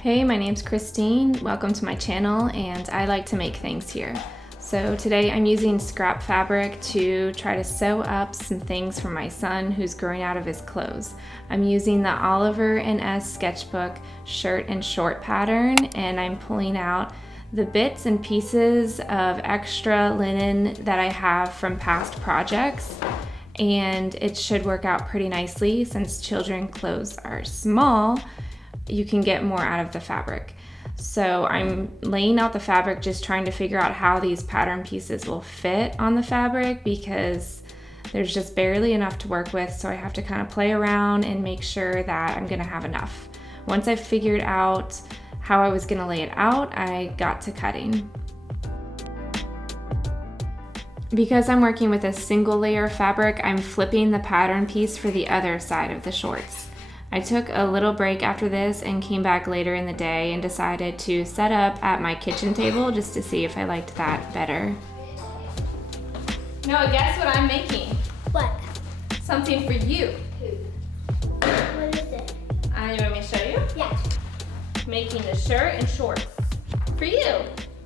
Hey, my name's Christine. Welcome to my channel, and I like to make things here. So today I'm using scrap fabric to try to sew up some things for my son who's growing out of his clothes. I'm using the Oliver S Sketchbook shirt and short pattern, and I'm pulling out the bits and pieces of extra linen that I have from past projects. And it should work out pretty nicely since children's clothes are small. You can get more out of the fabric. So I'm laying out the fabric, just trying to figure out how these pattern pieces will fit on the fabric because there's just barely enough to work with. So I have to kind of play around and make sure that I'm gonna have enough. Once I figured out how I was gonna lay it out, I got to cutting. Because I'm working with a single layer of fabric, I'm flipping the pattern piece for the other side of the shorts. I took a little break after this and came back later in the day and decided to set up at my kitchen table just to see if I liked that better. Noah, guess what I'm making? What? Something for you. What is it? You want me to show you? Yeah. Making the shirt and shorts for you.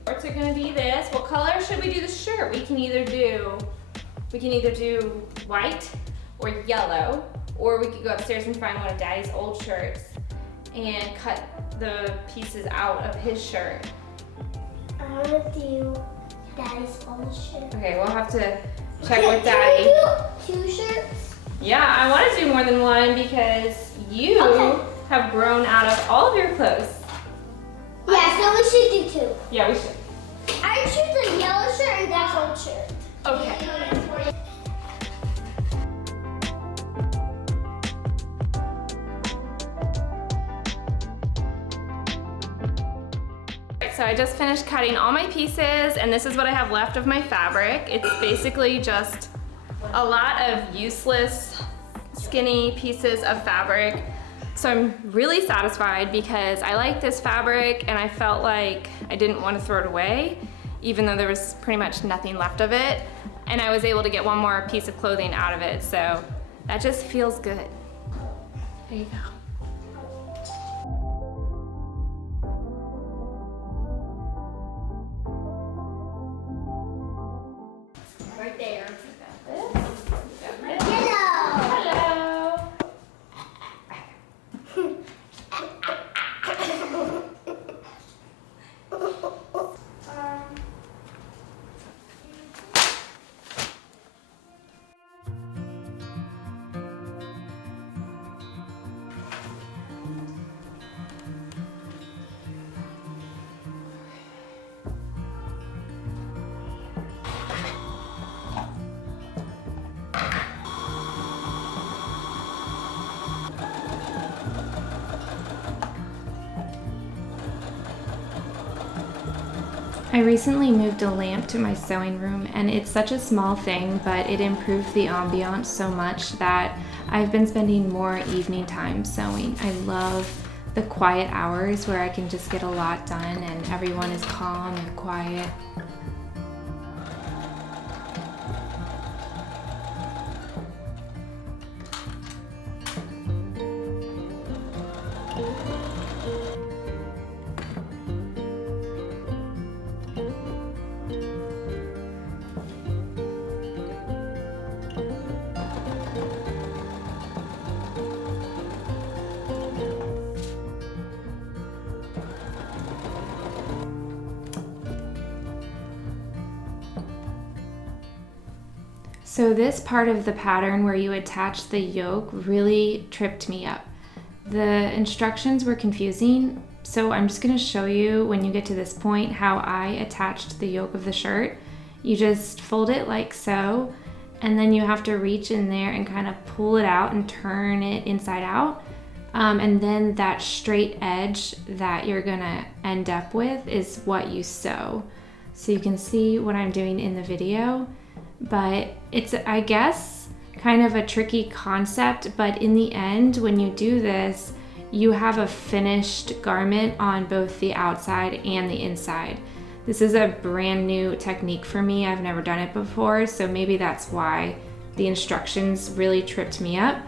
Shorts are gonna be this. What color should we do the shirt? We can either do white or yellow, or we could go upstairs and find one of Daddy's old shirts and cut the pieces out of his shirt. I want to do Daddy's old shirt. Okay, we'll have to check with Daddy. Can we do 2 shirts? Yeah, I want to do more than one because you have grown out of all of your clothes. Yeah, so we should do 2. Yeah, we should. I choose a yellow shirt and Dad's old shirt. Okay. So I just finished cutting all my pieces, and this is what I have left of my fabric. It's basically just a lot of useless, skinny pieces of fabric. So I'm really satisfied because I like this fabric and I felt like I didn't want to throw it away, even though there was pretty much nothing left of it. And I was able to get one more piece of clothing out of it, so that just feels good. There you go. Right there. You got this. Hello. I recently moved a lamp to my sewing room, and it's such a small thing, but it improved the ambiance so much that I've been spending more evening time sewing. I love the quiet hours where I can just get a lot done and everyone is calm and quiet. So this part of the pattern where you attach the yoke really tripped me up. The instructions were confusing, so I'm just gonna show you when you get to this point how I attached the yoke of the shirt. You just fold it like so, and then you have to reach in there and kind of pull it out and turn it inside out. And then that straight edge that you're gonna end up with is what you sew. So you can see what I'm doing in the video. But it's, I guess, kind of a tricky concept, but in the end, when you do this, you have a finished garment on both the outside and the inside. This is a brand new technique for me. I've never done it before, so maybe that's why the instructions really tripped me up.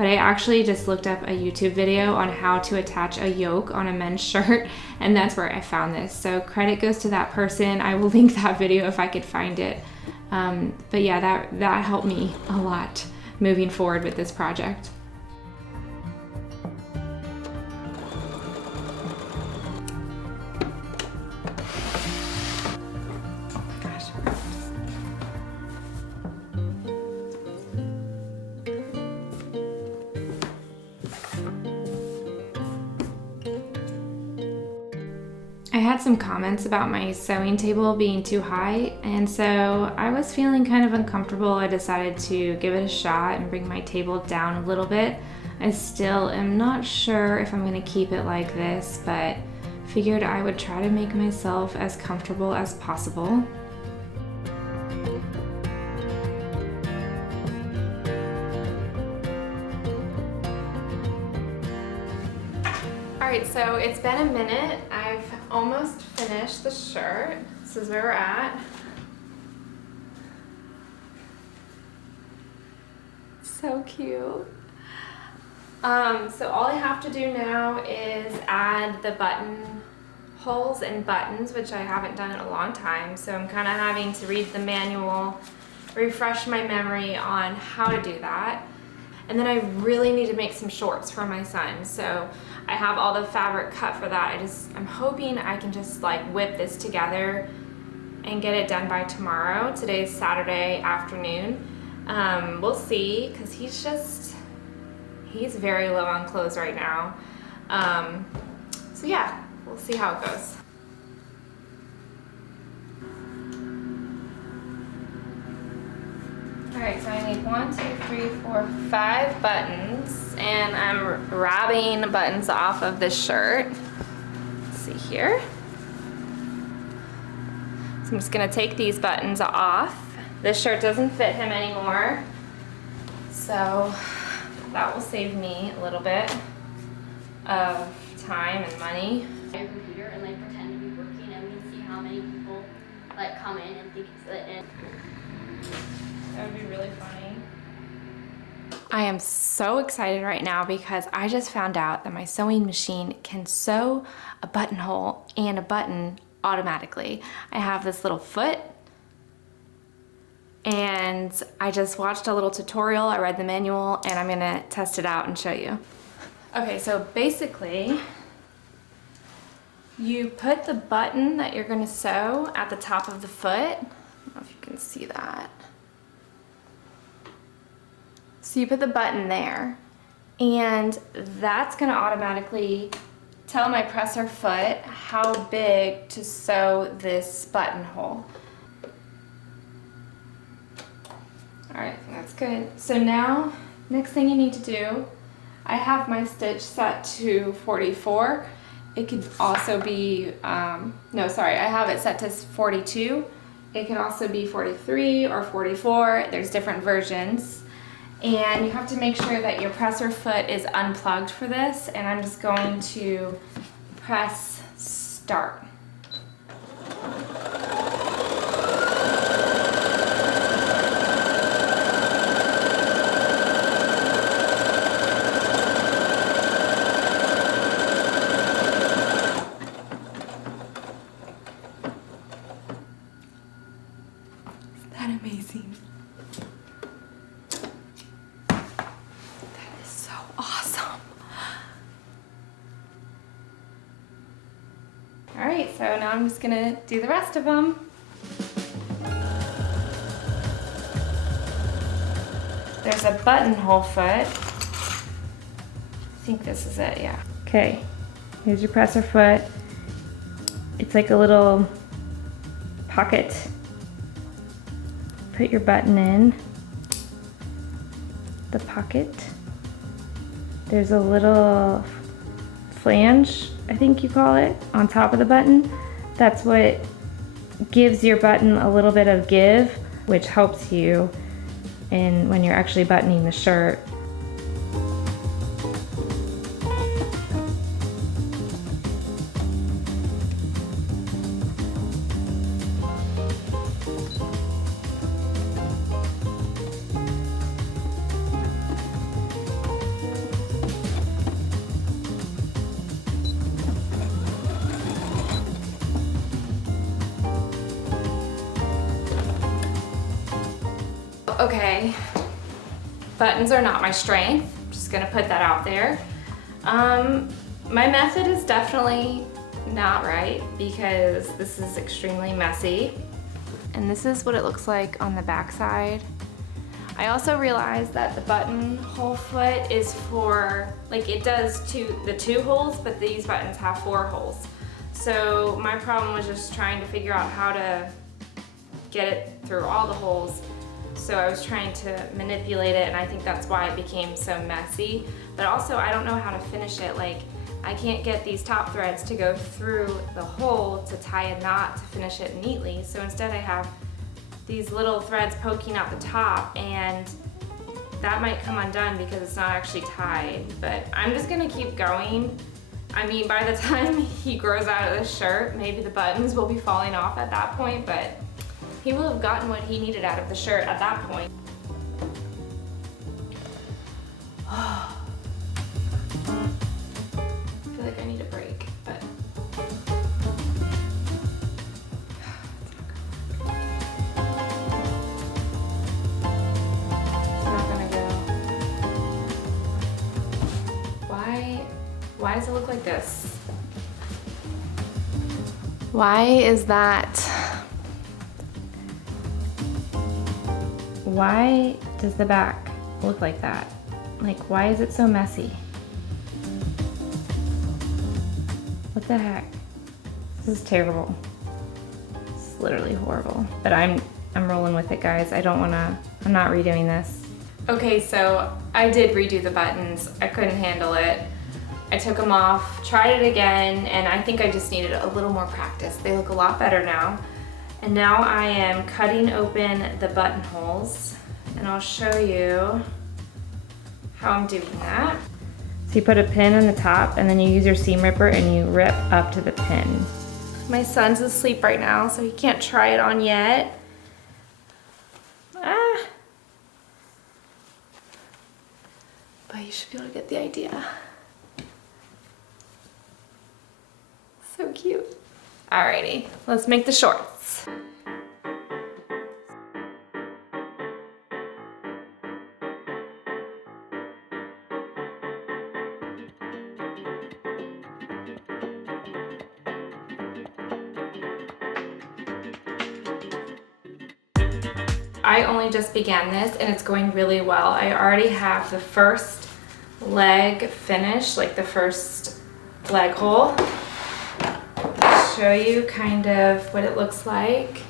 but I actually just looked up a YouTube video on how to attach a yoke on a men's shirt, and that's where I found this. So credit goes to that person. I will link that video if I could find it. But yeah, that helped me a lot moving forward with this project. I had some comments about my sewing table being too high, and so I was feeling kind of uncomfortable. I decided to give it a shot and bring my table down a little bit. I still am not sure if I'm going to keep it like this, but figured I would try to make myself as comfortable as possible. Alright, so it's been a minute. I've almost finished the shirt. This is where we're at. So cute. So all I have to do now is add the buttonholes and buttons, which I haven't done in a long time. So I'm kind of having to read the manual, refresh my memory on how to do that. And then I really need to make some shorts for my son. So I have all the fabric cut for that. I'm hoping I can just like whip this together and get it done by tomorrow. Today's Saturday afternoon. We'll see, because he's very low on clothes right now. So yeah, we'll see how it goes. Alright, so I need 1, 2, 3, 4, 5 buttons, and I'm wrapping buttons off of this shirt. Let's see here. So I'm just gonna take these buttons off. This shirt doesn't fit him anymore, so that will save me a little bit of time and money. Your computer and like pretend to be working, and we can see how many people like come in and think it's lit in. That would be really funny. I am so excited right now because I just found out that my sewing machine can sew a buttonhole and a button automatically. I have this little foot, and I just watched a little tutorial, I read the manual, and I'm gonna test it out and show you. Okay, so basically, you put the button that you're gonna sew at the top of the foot. I don't know if you can see that. So you put the button there, and that's gonna automatically tell my presser foot how big to sew this buttonhole. All right, that's good. So now, next thing you need to do, I have my stitch set to 44. It could also be, I have it set to 42. It can also be 43 or 44. There's different versions. And you have to make sure that your presser foot is unplugged for this, and I'm just going to press start. Isn't that amazing? Alright, so now I'm just gonna do the rest of them. There's a buttonhole foot. I think this is it, yeah. Okay, here's your presser foot. It's like a little pocket. Put your button in the pocket. There's a little flange, I think you call it, on top of the button. That's what gives your button a little bit of give, which helps you when you're actually buttoning the shirt. Okay, buttons are not my strength. Just gonna put that out there. My method is definitely not right because this is extremely messy. And this is what it looks like on the back side. I also realized that the buttonhole foot is for, like, it does the two holes, but these buttons have 4 holes. So my problem was just trying to figure out how to get it through all the holes. So I was trying to manipulate it, and I think that's why it became so messy. But also, I don't know how to finish it. Like, I can't get these top threads to go through the hole to tie a knot to finish it neatly. So instead I have these little threads poking out the top, and that might come undone because it's not actually tied. But I'm just gonna keep going. I mean, by the time he grows out of this shirt, maybe the buttons will be falling off at that point, but he will have gotten what he needed out of the shirt at that point. I feel like I need a break, but it's not gonna go. Why does it look like this? Why is that? Why does the back look like that? Like, why is it so messy? What the heck? This is terrible. It's literally horrible. But I'm rolling with it, guys. I'm not redoing this. Okay, so I did redo the buttons. I couldn't handle it. I took them off, tried it again, and I think I just needed a little more practice. They look a lot better now. And now I am cutting open the buttonholes, and I'll show you how I'm doing that. So you put a pin on the top, and then you use your seam ripper and you rip up to the pin. My son's asleep right now, so he can't try it on yet. But you should be able to get the idea. So cute. Alrighty, let's make the shorts. I only just began this and it's going really well. I already have the first leg finished, like the first leg hole. I'll show you kind of what it looks like.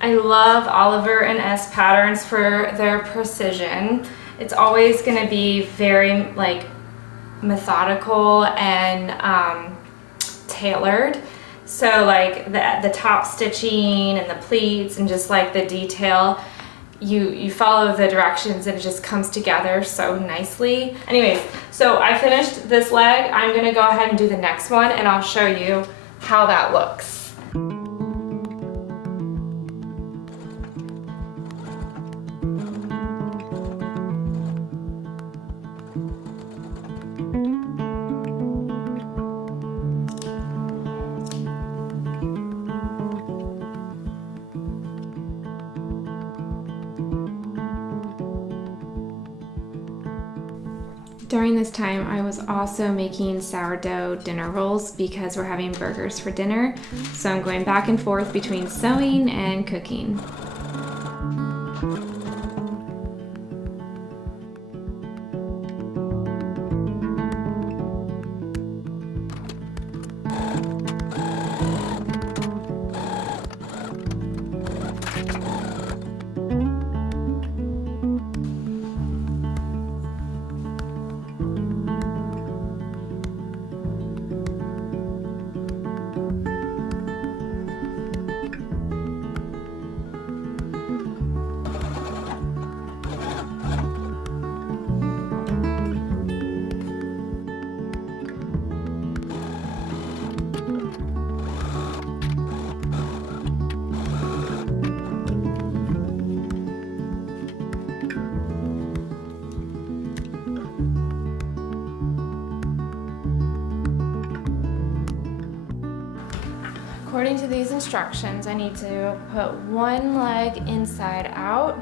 I love Oliver S patterns for their precision. It's always gonna be very like methodical and tailored. So like the top stitching and the pleats and just like the detail, you follow the directions and it just comes together so nicely. Anyways, so I finished this leg. I'm gonna go ahead and do the next one and I'll show you how that looks. During this time, I was also making sourdough dinner rolls because we're having burgers for dinner. So I'm going back and forth between sewing and cooking. According to these instructions, I need to put one leg inside out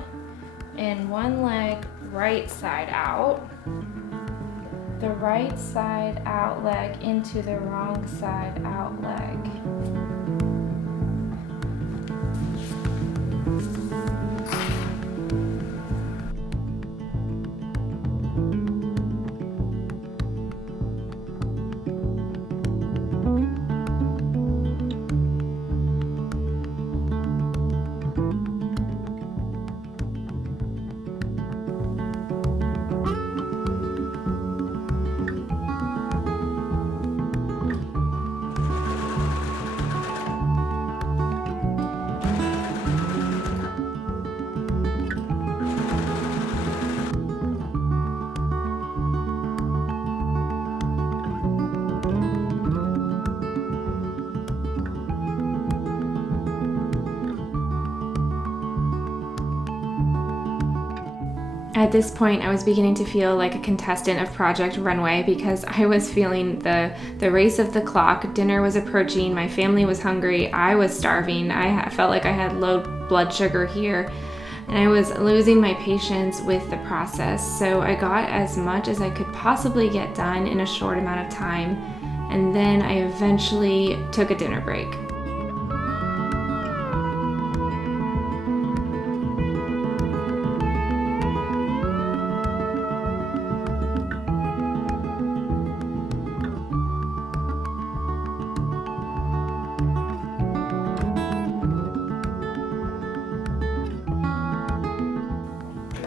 in one leg right side out, the right side out leg into the wrong side out leg. At this point, I was beginning to feel like a contestant of Project Runway because I was feeling the race of the clock. Dinner was approaching, my family was hungry, I was starving, I felt like I had low blood sugar here, and I was losing my patience with the process. So I got as much as I could possibly get done in a short amount of time, and then I eventually took a dinner break.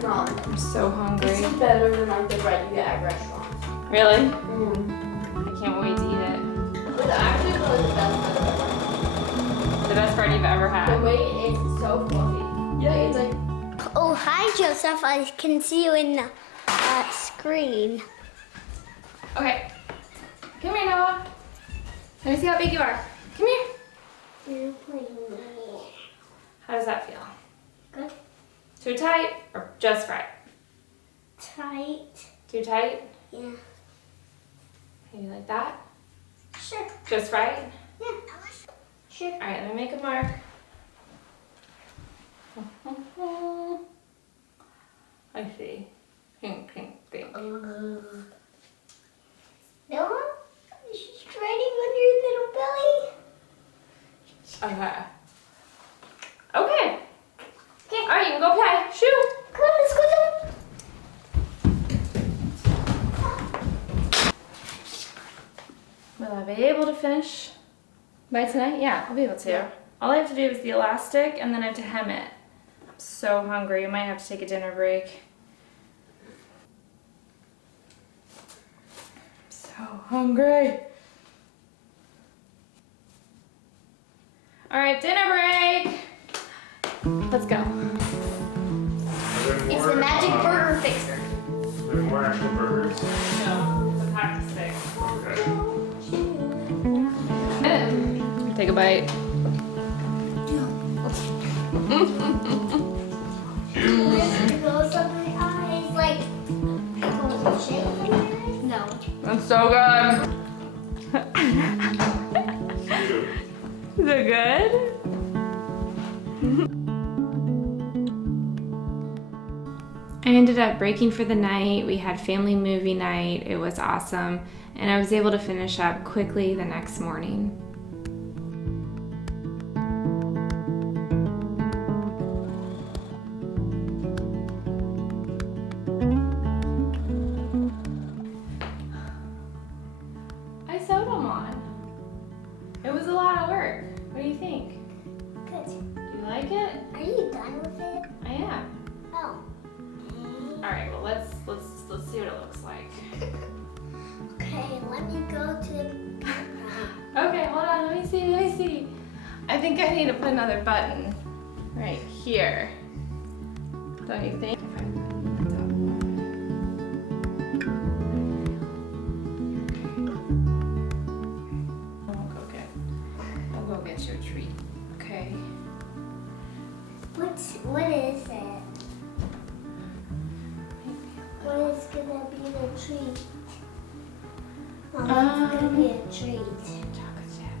I'm so hungry. This is better than like the bread you get at restaurants. Really? Mm. I can't wait to eat it. It's actually probably the best bread I've ever had. The best bread you've ever The had. way it's so fluffy. Yeah, it's like. Oh, hi, Joseph. I can see you in the screen. Okay. Come here, Noah. Let me see how big you are. Come here. How does that feel? Good. Too tight or just right? Tight. Too tight? Yeah. Maybe like that? Sure. Just right? Yeah. Sure. All right, let me make a mark. I see. Pink, pink, pink. Noah, she's riding on your little belly. Okay. Okay. Okay. All right, you can go play. Shoo. Come on, let's go down. Will I be able to finish by tonight? Yeah, I'll be able to. Yeah. All I have to do is the elastic and then I have to hem it. I'm so hungry. I might have to take a dinner break. I'm so hungry. All right, dinner break. Let's go. It's the magic burger fixer. Are there more actual burgers? No, it's a pack of 6. Okay. Take a bite. It goes on my eyes like pickles shape. No. That's so good. Cute. Is it good? I ended up breaking for the night. We had family movie night. It was awesome. And I was able to finish up quickly the next morning. I sewed them on. It was a lot of work. What do you think? Good. Do you like it? Are you done with it? I am. Oh. All right, well let's see what it looks like. Okay, let me go to the camera. Okay, hold on, let me see. I think I need to put another button right here. Don't you think? I'll go get your treat, okay? What is it? What is gonna be the treat? What's gonna be a treat? Chocolate chip.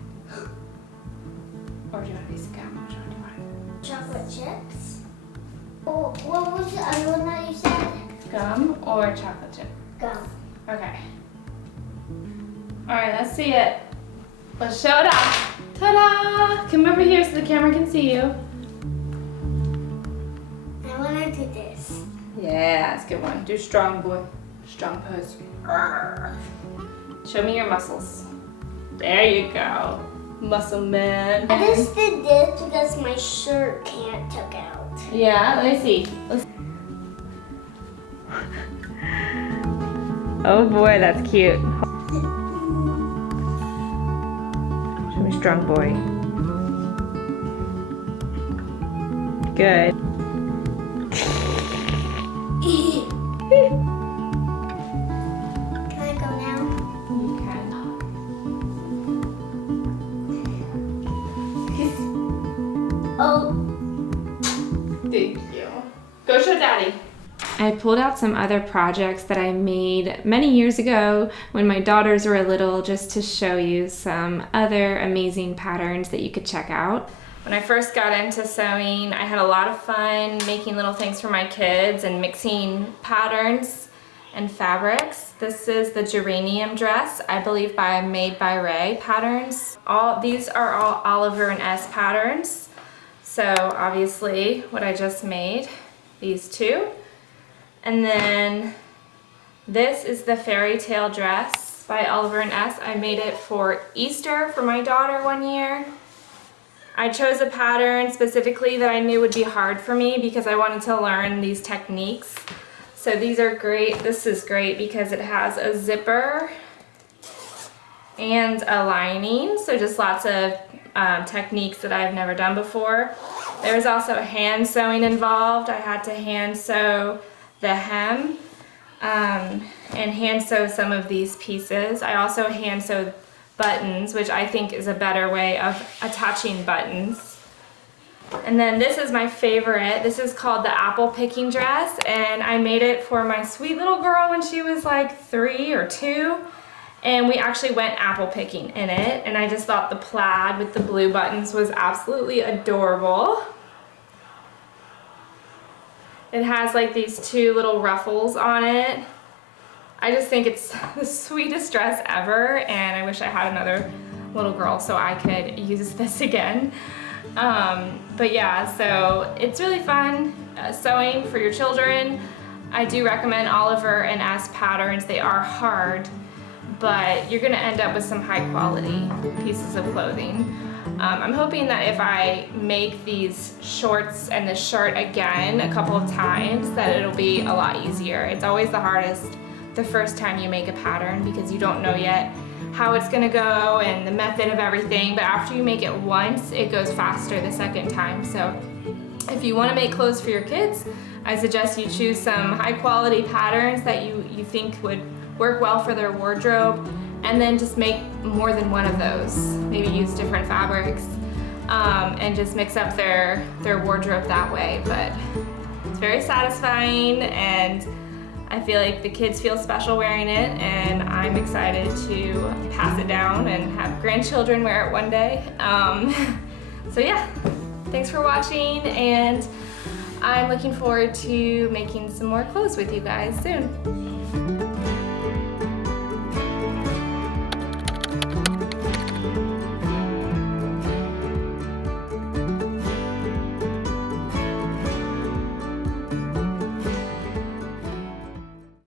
Or do you want to be scum? Which one do you want? Chocolate chips? Oh, what was the other one that you said? Gum or chocolate chip? Gum. Okay. All right, let's see it. Let's show it off. Ta-da! Come over here so the camera can see you. I want to do this. Yeah, that's a good one. Do strong, boy. Strong pose. Show me your muscles. There you go. Muscle man. I just did this because my shirt can't tuck out. Yeah, let me see. Oh boy, that's cute. Show me strong boy. Good. Can I go now? You can. Oh. Thank you. Go show Daddy. I pulled out some other projects that I made many years ago when my daughters were little, just to show you some other amazing patterns that you could check out. When I first got into sewing, I had a lot of fun making little things for my kids and mixing patterns and fabrics. This is the Geranium Dress, I believe made by Ray patterns. These are all Oliver S patterns. So obviously what I just made, these two. And then this is the Fairy Tale Dress by Oliver S. I made it for Easter for my daughter one year. I chose a pattern specifically that I knew would be hard for me because I wanted to learn these techniques. So these are great. This is great because it has a zipper and a lining. So just lots of techniques that I've never done before. There's also hand sewing involved. I had to hand sew the hem and hand sew some of these pieces. I also hand sewed buttons, which I think is a better way of attaching buttons. And then this is my favorite. This is called the apple picking dress, and I made it for my sweet little girl when she was like 3 or 2. And we actually went apple picking in it, and I just thought the plaid with the blue buttons was absolutely adorable. It has like these 2 little ruffles on it. I just think it's the sweetest dress ever, and I wish I had another little girl so I could use this again. But yeah, so it's really fun sewing for your children. I do recommend Oliver and S patterns. They are hard, but you're gonna end up with some high quality pieces of clothing. I'm hoping that if I make these shorts and this shirt again a couple of times, that it'll be a lot easier. It's always the hardest the first time you make a pattern because you don't know yet how it's gonna go and the method of everything, but after you make it once, it goes faster the second time. So if you wanna make clothes for your kids, I suggest you choose some high quality patterns that you think would work well for their wardrobe, and then just make more than one of those. Maybe use different fabrics and just mix up their wardrobe that way. But it's very satisfying, and I feel like the kids feel special wearing it, and I'm excited to pass it down and have grandchildren wear it one day. So yeah, thanks for watching, and I'm looking forward to making some more clothes with you guys soon.